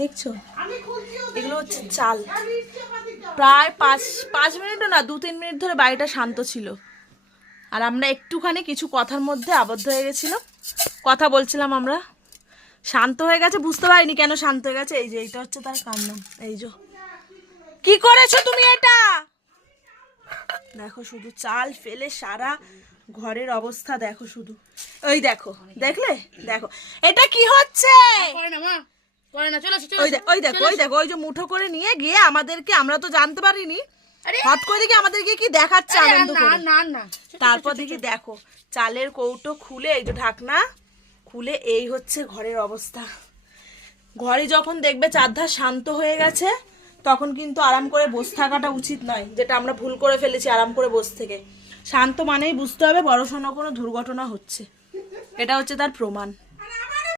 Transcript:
দেখছো, এগুলো হচ্ছে চাল। প্রায় 5 মিনিটও না, 2-3 মিনিট ধরে বাড়িটা শান্ত ছিল, আর আমরা একটুখানি কিছু কথার মধ্যে আবদ্ধ হয়ে গেছিলাম, কথা বলছিলাম আমরা। শান্ত হয়ে গেছে, বুঝতে পারিনি কেন শান্ত হয়ে গেছে। এই যে এইটা হচ্ছে তার কান্না। এই যে কি করেছো তুমি এটা? দেখো শুধু চাল ফেলে সারা ঘরের অবস্থা দেখো শুধু। ওই দেখো, দেখলে? দেখো এটা কি হচ্ছে। ওই দেখো ওই যে মুঠো করে নিয়ে গিয়ে আমাদেরকে, আমরা তো জানতে পারিনি, হট করে দেখি আমাদেরকে কি দেখাচ্ছে আনন্দ করে। তারপর দেখি দেখো চালের কৌটো খুলে, এই যে ঢাকনা খুলে, এই হচ্ছে ঘরের অবস্থা। ঘরে যখন দেখবে চারধার শান্ত হয়ে গেছে, তখন কিন্তু আরাম করে বসে থাকাটা উচিত নয়, যেটা আমরা ভুল করে ফেলেছি। আরাম করে বসে থেকে শান্ত মানেই বুঝতে হবে বড়সড় কোনো দুর্ঘটনা হচ্ছে। এটা হচ্ছে তার প্রমাণ।